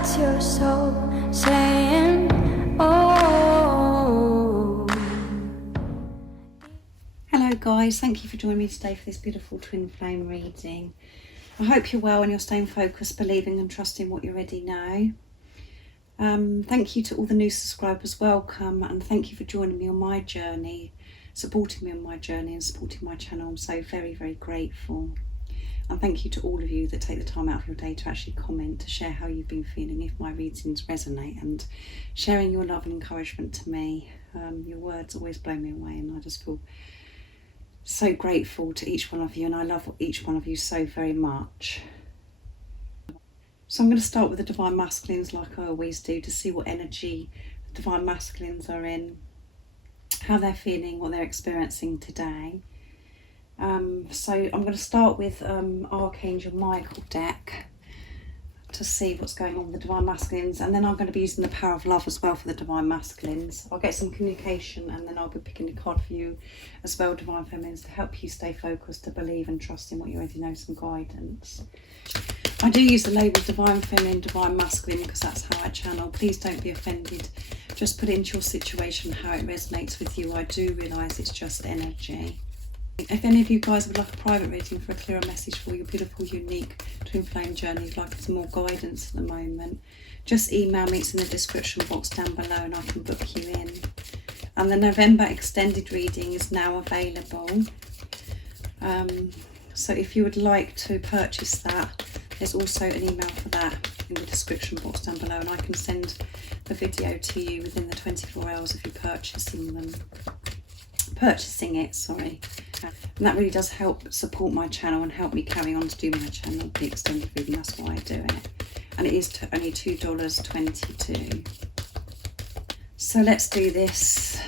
That's your soul saying, oh. Hello guys, thank you for joining me today for this beautiful twin flame reading. I hope you're well and you're staying focused, believing and trusting what you already know. Thank you to all the new subscribers, welcome, and thank you for joining me on my journey, supporting me on my journey and supporting my channel. I'm so very, very grateful. And thank you to all of you that take the time out of your day to actually comment, to share how you've been feeling, if my readings resonate, and sharing your love and encouragement to me. Your words always blow me away, and I just feel so grateful to each one of you, and I love each one of you so very much. So I'm going to start with the Divine Masculines like I always do, to see what energy the Divine Masculines are in, how they're feeling, what they're experiencing today. So I'm going to start with Archangel Michael deck to see what's going on with the Divine Masculines, and then I'm going to be using the Power of Love as well for the Divine Masculines. I'll get some communication and then I'll be picking a card for you as well, Divine Feminines, to help you stay focused, to believe and trust in what you already know, some guidance. I do use the label Divine Feminine, Divine Masculine because that's how I channel. Please don't be offended. Just put into your situation how it resonates with you. I do realise it's just energy. If any of you guys would like a private reading for a clearer message for your beautiful, unique twin flame journey, if you'd like some more guidance at the moment, just email me. It's in the description box down below and I can book you in. And the November extended reading is now available. So if you would like to purchase that, there's also an email for that in the description box down below, and I can send the video to you within the 24 hours if you're purchasing it, sorry. And that really does help support my channel and help me carry on to do my channel, the extended reading. That's why I do it. And it is only $2.22. So let's do this.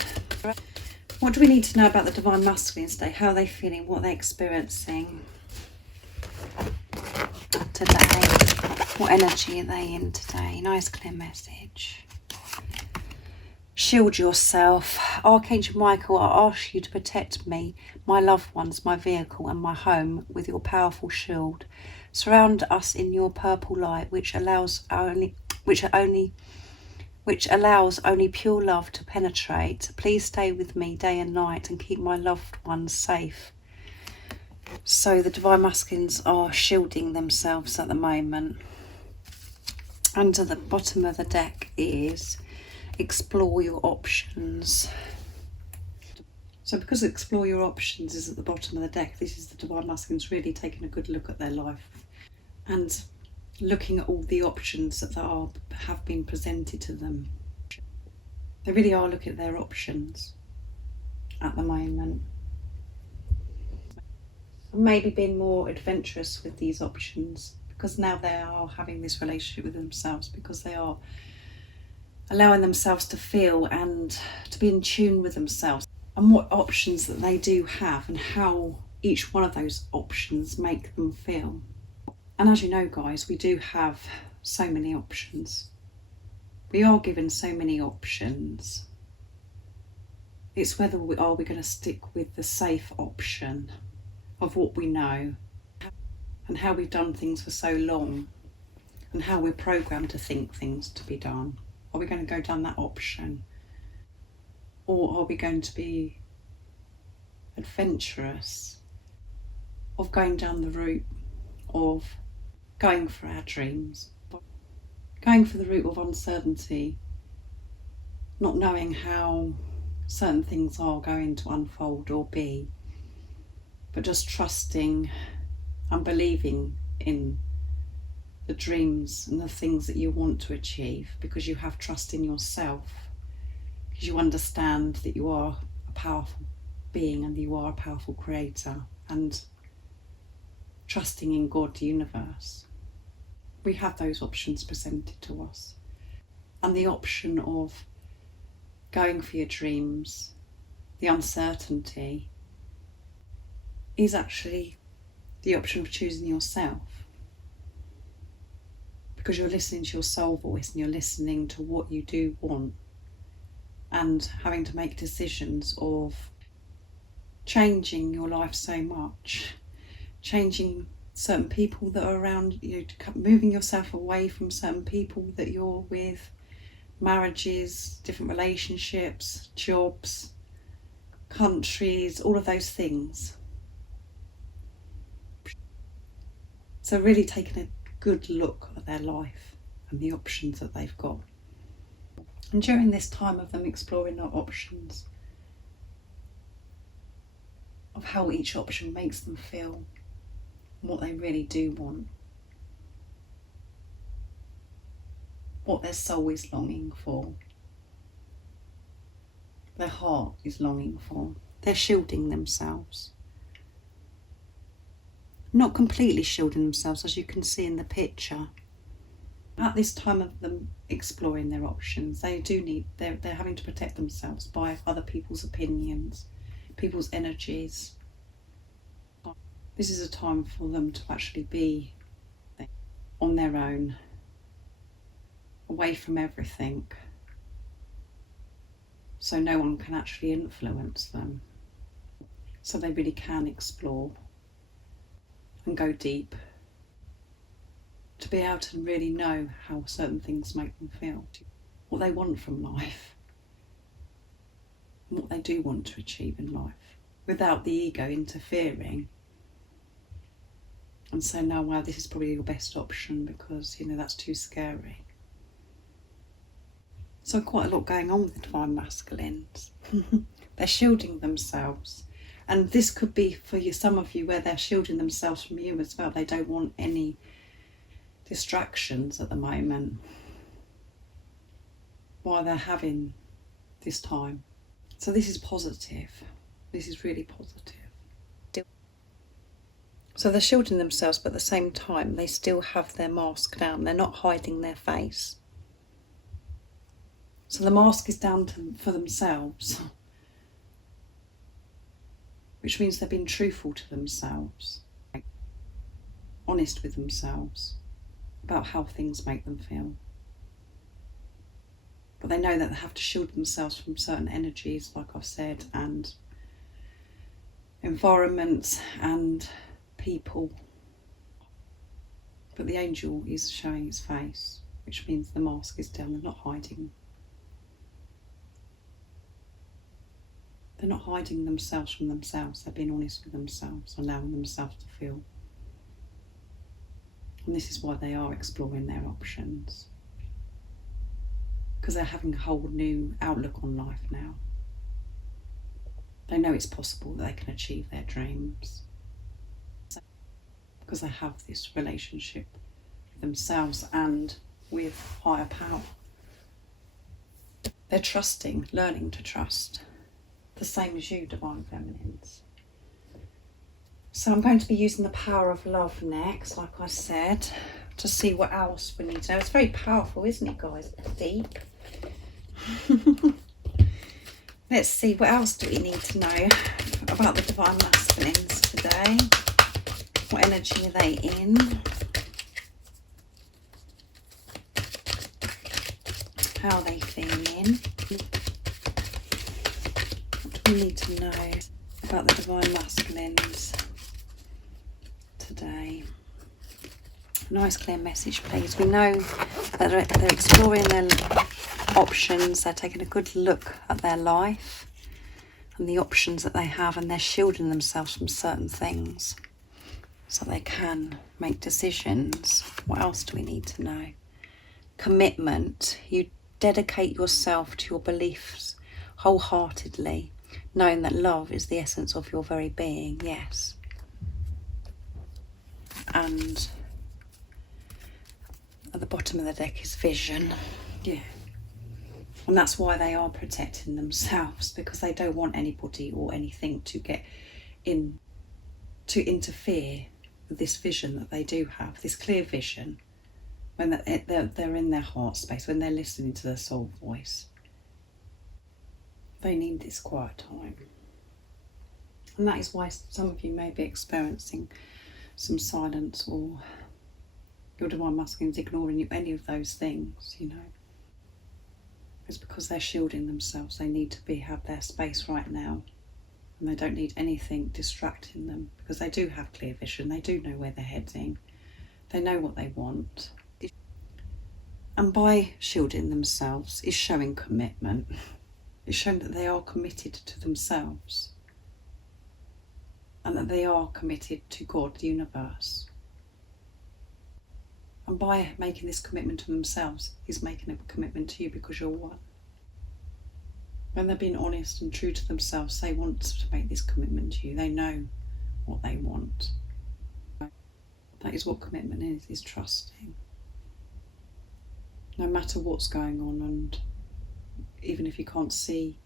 What do we need to know about the Divine Masculines today? How are they feeling? What are they experiencing today? What energy are they in today? Nice clear message. Shield yourself. Archangel Michael, I ask you to protect me, my loved ones, my vehicle and my home with your powerful shield. Surround us in your purple light, which allows only pure love to penetrate. Please stay with me day and night and keep my loved ones safe. So the Divine Masculines are shielding themselves at the moment. Under the bottom of the deck is explore your options. So because explore your options is at the bottom of the deck, this is the Divine Masculines really taking a good look at their life and looking at all the options that have been presented to them. They really are looking at their options at the moment. Maybe being more adventurous with these options, because now they are having this relationship with themselves, because they are allowing themselves to feel and to be in tune with themselves and what options that they do have and how each one of those options make them feel. And as you know guys, we do have so many options. We are given so many options. It's whether we are going to stick with the safe option of what we know and how we've done things for so long and how we're programmed to think things to be done. Are we going to go down that option? Or are we going to be adventurous of going down the route of going for our dreams, going for the route of uncertainty, not knowing how certain things are going to unfold or be, but just trusting and believing in the dreams and the things that you want to achieve, because you have trust in yourself, because you understand that you are a powerful being and you are a powerful creator, and trusting in God, the universe. We have those options presented to us, and the option of going for your dreams, the uncertainty, is actually the option of choosing yourself, because you're listening to your soul voice and you're listening to what you do want, and having to make decisions of changing your life so much, changing certain people that are around you, moving yourself away from certain people that you're with, marriages, different relationships, jobs, countries, all of those things. So really taking a good look at their life and the options that they've got. And during this time of them exploring their options, of how each option makes them feel, and what they really do want, what their soul is longing for, their heart is longing for. They're shielding themselves. Not completely shielding themselves, as you can see in the picture. At this time of them exploring their options, they're having to protect themselves by other people's opinions, people's energies. This is a time for them to actually be on their own, away from everything, so no one can actually influence them. So they really can explore and go deep, to be able to really know how certain things make them feel, what they want from life, and what they do want to achieve in life, without the ego interfering and saying, no, wow, this is probably your best option because, that's too scary. So quite a lot going on with the Divine Masculines. They're shielding themselves. And this could be for some of you where they're shielding themselves from you as well. They don't want any distractions at the moment while they're having this time. So this is positive. This is really positive. So they're shielding themselves, but at the same time, they still have their mask down. They're not hiding their face. So the mask is down for themselves, which means they're being truthful to themselves, honest with themselves about how things make them feel. But they know that they have to shield themselves from certain energies, like I've said, and environments and people. But the angel is showing his face, which means the mask is down. They're not hiding. They're not hiding themselves from themselves. They're being honest with themselves, allowing themselves to feel. And this is why they are exploring their options, because they're having a whole new outlook on life now. They know it's possible that they can achieve their dreams, because they have this relationship with themselves and with higher power. They're trusting, learning to trust, the same as you, Divine Feminines. So I'm going to be using the power of love next, like I said, to see what else we need to know. It's very powerful, isn't it, guys? Deep. Let's see, what else do we need to know about the Divine Masculines today? What energy are they in? How are they feeling? What do we need to know about the Divine Masculines today? Nice clear message, please. We know that they're exploring their options, they're taking a good look at their life and the options that they have, and they're shielding themselves from certain things so they can make decisions. What else do we need to know? Commitment. You dedicate yourself to your beliefs wholeheartedly, knowing that love is the essence of your very being. Yes. And at the bottom of the deck is vision. Yeah. And that's why they are protecting themselves, because they don't want anybody or anything to get in, to interfere with this vision that they do have, this clear vision, when they're in their heart space, when they're listening to their soul voice. They need this quiet time. And that is why some of you may be experiencing some silence, or your Divine Masculines ignoring any of those things, It's because they're shielding themselves. They need to have their space right now And they don't need anything distracting them, because they do have clear vision. They do know where they're heading. They know what they want. And by shielding themselves is showing commitment. It's showing that they are committed to themselves. And that they are committed to God, the universe. And by making this commitment to themselves, He's making a commitment to you, because you're one. When they're being honest and true to themselves, they want to make this commitment to you. They know what they want. That is what commitment is trusting. No matter what's going on, and even if you can't see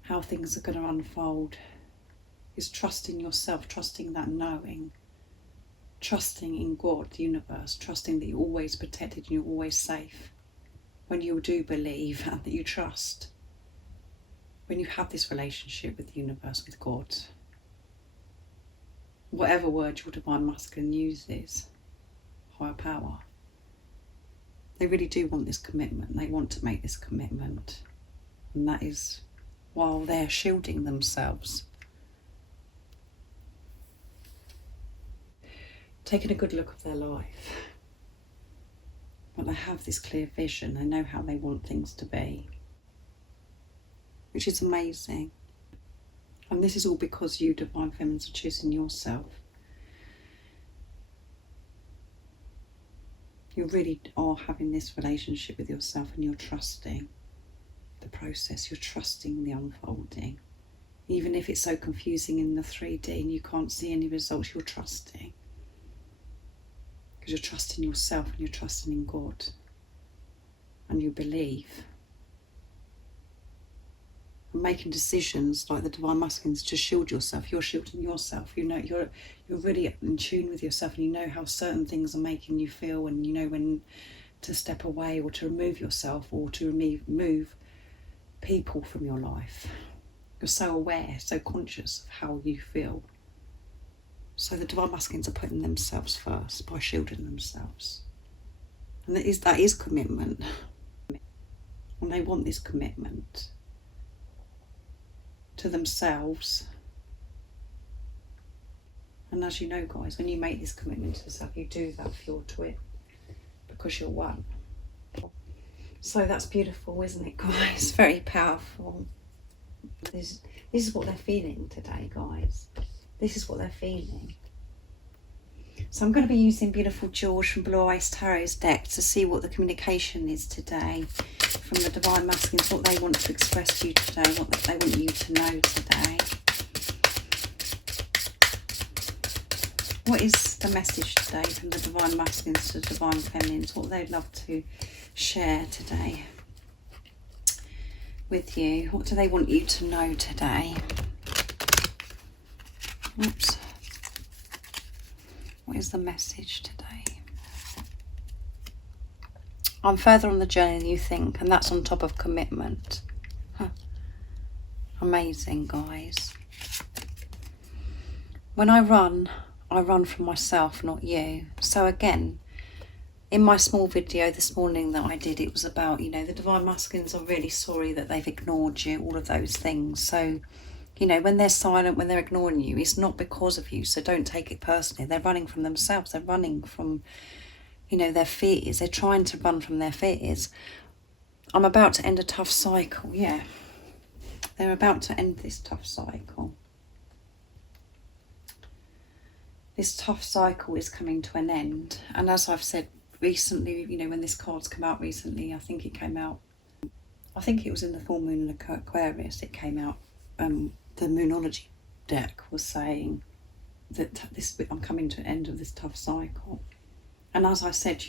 how things are going to unfold, is trusting yourself, trusting that knowing, trusting in God, the universe, trusting that you're always protected and you're always safe. When you do believe and that you trust. When you have this relationship with the universe, with God, whatever word your divine masculine uses, higher power, they really do want this commitment. They want to make this commitment. And that is while they're shielding themselves. Taking a good look at their life. But they have this clear vision. They know how they want things to be. Which is amazing. And this is all because you, divine feminines, are choosing yourself. You really are having this relationship with yourself, and you're trusting the process. You're trusting the unfolding. Even if it's so confusing in the 3D and you can't see any results, you're trusting. Because you're trusting yourself and you're trusting in God. And you believe. Making decisions like the divine masculines to shield yourself. You're shielding yourself. You know, you're really in tune with yourself, and you know how certain things are making you feel, and you know when to step away or to remove yourself or to remove people from your life. You're so aware, so conscious of how you feel. So the divine masculines are putting themselves first by shielding themselves. And that is commitment. And they want this commitment to themselves. And as you know, guys, when you make this commitment to yourself, you do that for your twin, because you're one. So that's beautiful, isn't it, guys? Very powerful. This is what they're feeling today, guys. This is what they're feeling. So I'm going to be using beautiful George from Blue Eyes Tarot's deck to see what the communication is today from the divine masculines, what they want to express to you today, what they want you to know today. What is the message today from the divine masculines to the divine feminines? What they'd love to share today with you? What do they want you to know today? Oops. What is the message today? I'm further on the journey than you think, and that's on top of commitment. Huh. Amazing, guys. When I run from myself, not you. So again, in my small video this morning that I did, it was about, you know, the divine masculines are really sorry that they've ignored you, all of those things. So, you know, when they're silent, when they're ignoring you, it's not because of you. So don't take it personally. They're running from themselves. They're running from, you know, their fears. They're trying to run from their fears. I'm about to end a tough cycle. Yeah. They're about to end this tough cycle. This tough cycle is coming to an end. And as I've said recently, you know, when this card's come out recently, I think it was in the full moon in Aquarius, it came out. The Moonology deck was saying that I'm coming to an end of this tough cycle. And as I said,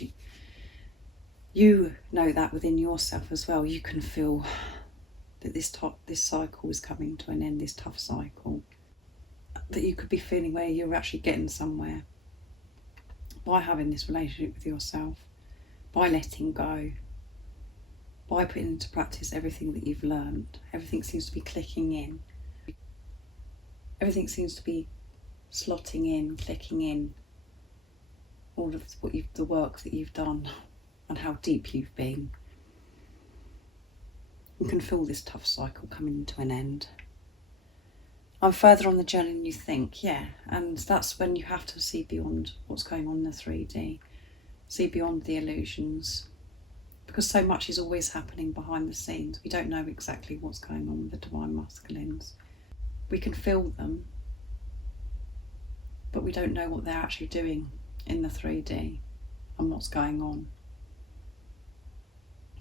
you know that within yourself as well. You can feel that this cycle is coming to an end, this tough cycle. That you could be feeling where you're actually getting somewhere by having this relationship with yourself, by letting go, by putting into practice everything that you've learned. Everything seems to be clicking in. Everything seems to be slotting in, clicking in. All of the work that you've done and how deep you've been. You can feel this tough cycle coming to an end. I'm further on the journey than you think, yeah. And that's when you have to see beyond what's going on in the 3D, see beyond the illusions, because so much is always happening behind the scenes. We don't know exactly what's going on with the Divine Masculines. We can feel them, but we don't know what they're actually doing in the 3D and what's going on.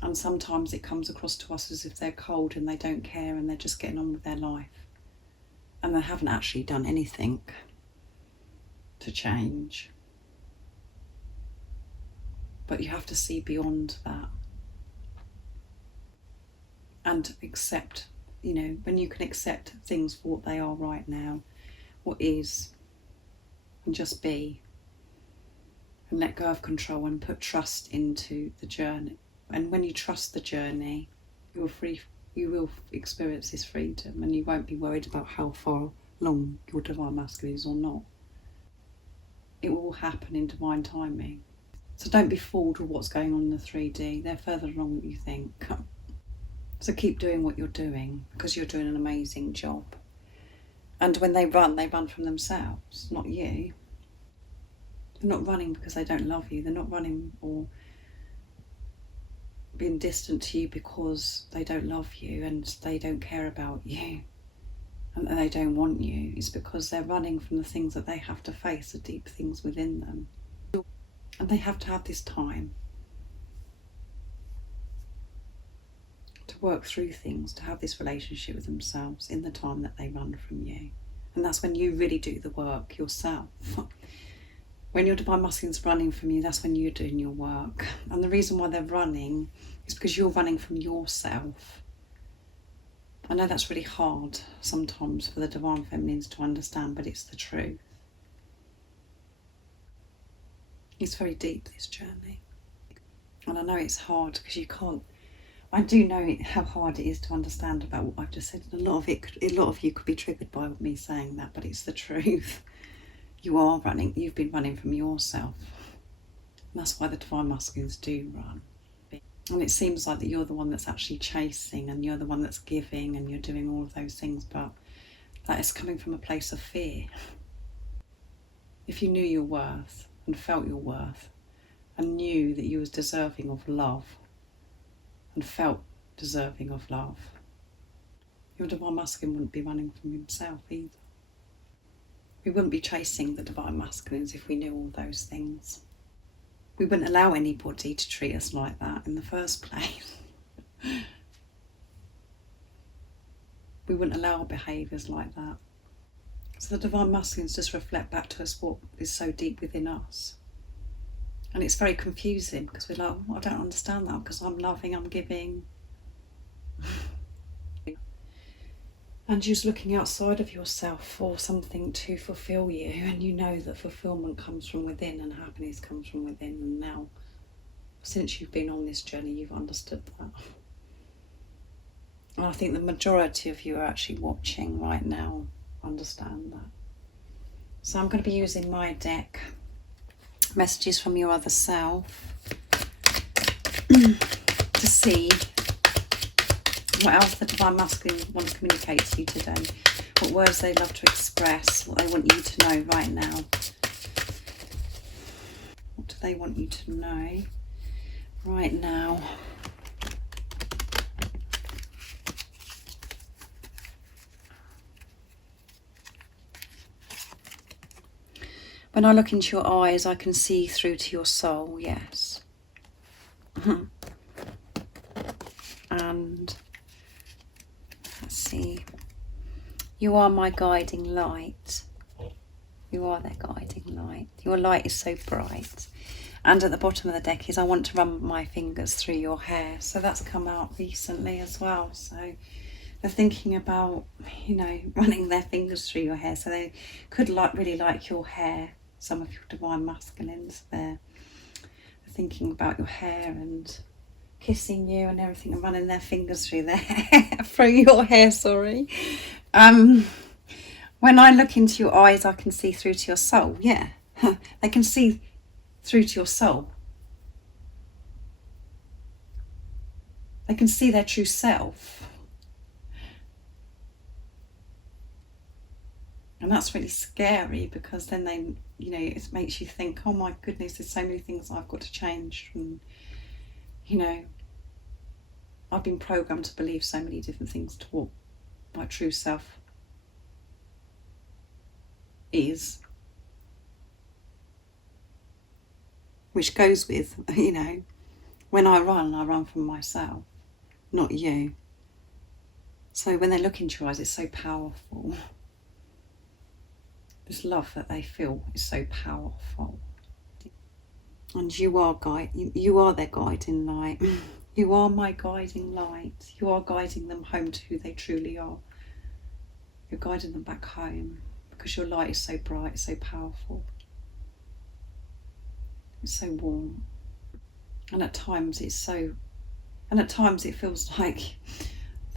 And sometimes it comes across to us as if they're cold and they don't care and they're just getting on with their life. And they haven't actually done anything to change. But you have to see beyond that. And accept, when you can accept things for what they are right now, what is, and just be. And let go of control and put trust into the journey. And when you trust the journey, you're free. You will experience this freedom, and you won't be worried about how far along your Divine Masculine is or not. It will happen in divine timing. So don't be fooled with what's going on in the 3D. They're further along than you think. So keep doing what you're doing, because you're doing an amazing job. And when they run from themselves, not you. They're not running because they don't love you. They're not running or being distant to you because they don't love you and they don't care about you and they don't want you. It's because they're running from the things that they have to face, the deep things within them. And they have to have this time to work through things, to have this relationship with themselves in the time that they run from you. And that's when you really do the work yourself. When your Divine Masculine's running from you, that's when you're doing your work. And the reason why they're running is because you're running from yourself. I know that's really hard sometimes for the Divine Feminines to understand, but it's the truth. It's very deep, this journey. And I know it's hard because you can't, I do know how hard it is to understand about what I've just said. A lot of you could be triggered by me saying that, but it's the truth. You are running, you've been running from yourself. And that's why the Divine Masculines do run. And it seems like that you're the one that's actually chasing and you're the one that's giving and you're doing all of those things, but that is coming from a place of fear. If you knew your worth and felt your worth and knew that you was deserving of love and felt deserving of love, your Divine Masculine wouldn't be running from himself either. We wouldn't be chasing the Divine Masculines if we knew all those things. We wouldn't allow anybody to treat us like that in the first place. We wouldn't allow behaviours like that. So the Divine Masculines just reflect back to us what is so deep within us. And it's very confusing because we're like, I don't understand that because I'm loving, I'm giving. And you're just looking outside of yourself for something to fulfill you, and you know that fulfillment comes from within and happiness comes from within. And now, since you've been on this journey, you've understood that. And I think the majority of you are actually watching right now understand that. So I'm going to be using my deck, Messages from Your Other Self, to see what else the Divine Masculine want to communicate to you today, what words they love to express, what they want you to know right now. What do they want you to know right now? When I look into your eyes, I can see through to your soul, yes. And let's see. You are my guiding light. You are their guiding light. Your light is so bright. And at the bottom of the deck is I want to run my fingers through your hair. So that's come out recently as well. So they're thinking about, running their fingers through your hair. So they could really like your hair. Some of your Divine Masculines there. They're thinking about your hair and kissing you and everything and running their fingers through their hair, through your hair, sorry. When I look into your eyes, I can see through to your soul. Yeah, they can see through to your soul. They can see their true self. And that's really scary, because then they, you know, it makes you think, oh my goodness, there's so many things I've got to change. And, you know, I've been programmed to believe so many different things to what my true self is. Which goes with, you know, when I run from myself, not you. So when they look into your eyes, it's so powerful. This love that they feel is so powerful. And you are their guiding light. You are my guiding light. You are guiding them home to who they truly are. You're guiding them back home, because your light is so bright, so powerful. It's so warm. And at times it feels like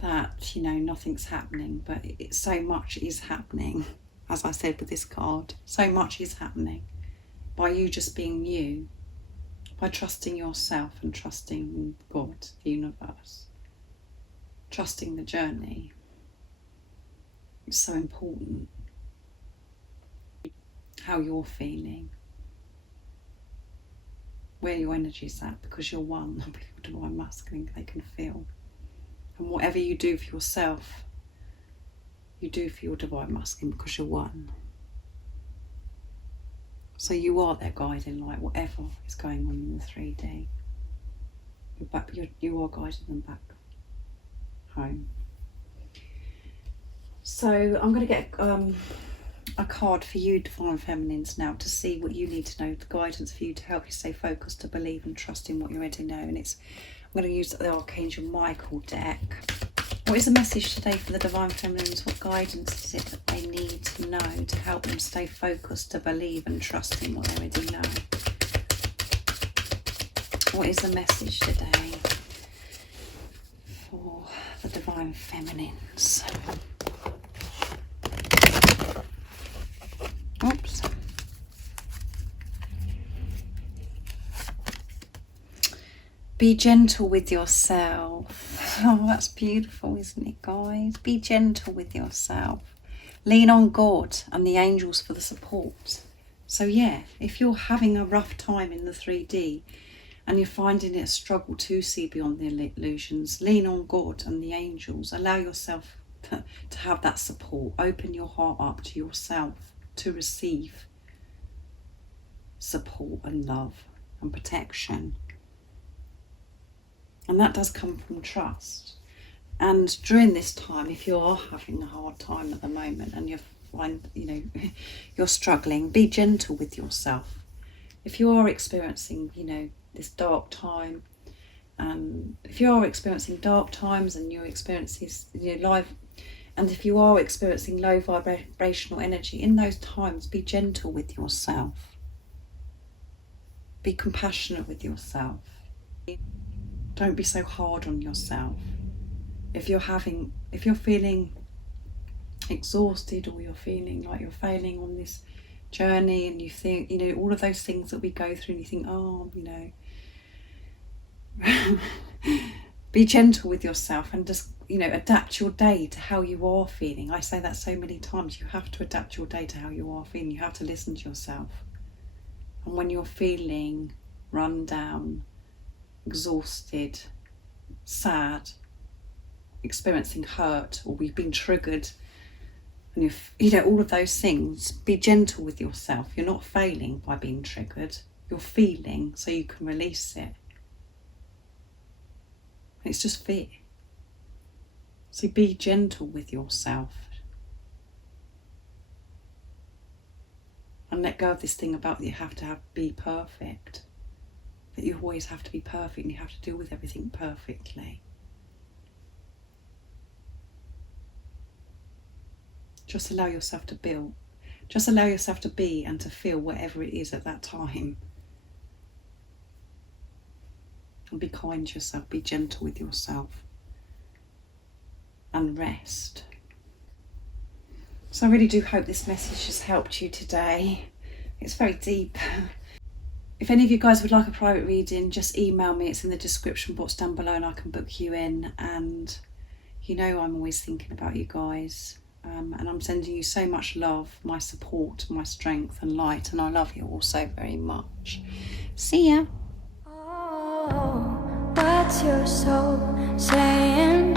that, you know, nothing's happening, but so much is happening. As I said with this card, so much is happening by you just being you, by trusting yourself and trusting God, the universe, trusting the journey. It's so important how you're feeling, where your energy's at, because you're one with your divine masculine. They can feel. And whatever you do for yourself, you do for your divine masculine, because you're one. So you are their guiding light, whatever is going on in the 3D. You are guiding them back home. So I'm going to get a card for you, Divine Feminines, now, to see what you need to know, the guidance for you to help you stay focused, to believe and trust in what you already know. And I'm going to use the Archangel Michael deck. What is the message today for the Divine Feminines? What guidance is it that they need to know to help them stay focused, to believe and trust in what they already know? What is the message today for the Divine Feminines? Oops. Be gentle with yourself. Oh, that's beautiful, isn't it, guys? Be gentle with yourself. Lean on God and the angels for the support. So yeah, if you're having a rough time in the 3D and you're finding it a struggle to see beyond the illusions, lean on God and the angels. Allow yourself to have that support. Open your heart up to yourself to receive support and love and protection. And that does come from trust. And during this time, if you are having a hard time at the moment and you're struggling, be gentle with yourself. If you are experiencing, this dark time, and if you are experiencing dark times and you're experiencing and if you are experiencing low vibrational energy, in those times, be gentle with yourself. Be compassionate with yourself. Don't be so hard on yourself. If you're feeling exhausted, or you're feeling like you're failing on this journey, and you think, all of those things that we go through, and you think, be gentle with yourself, and just, adapt your day to how you are feeling. I say that so many times. You have to adapt your day to how you are feeling. You have to listen to yourself. And when you're feeling run down, exhausted, sad, experiencing hurt, or we've been triggered, and all of those things, be gentle with yourself. You're not failing by being triggered. You're feeling so you can release it. It's just fear. So be gentle with yourself. And let go of this thing about that you have to be perfect. That you always have to be perfect and you have to deal with everything perfectly. Just allow yourself to build. Just allow yourself to be and to feel whatever it is at that time. And be kind to yourself, be gentle with yourself. And rest. So I really do hope this message has helped you today. It's very deep. If any of you guys would like a private reading, just email me. It's in the description box down below and I can book you in. And I'm always thinking about you guys. And I'm sending you so much love, my support, my strength and light, and I love you all so very much. See ya. Oh, what's your soul saying?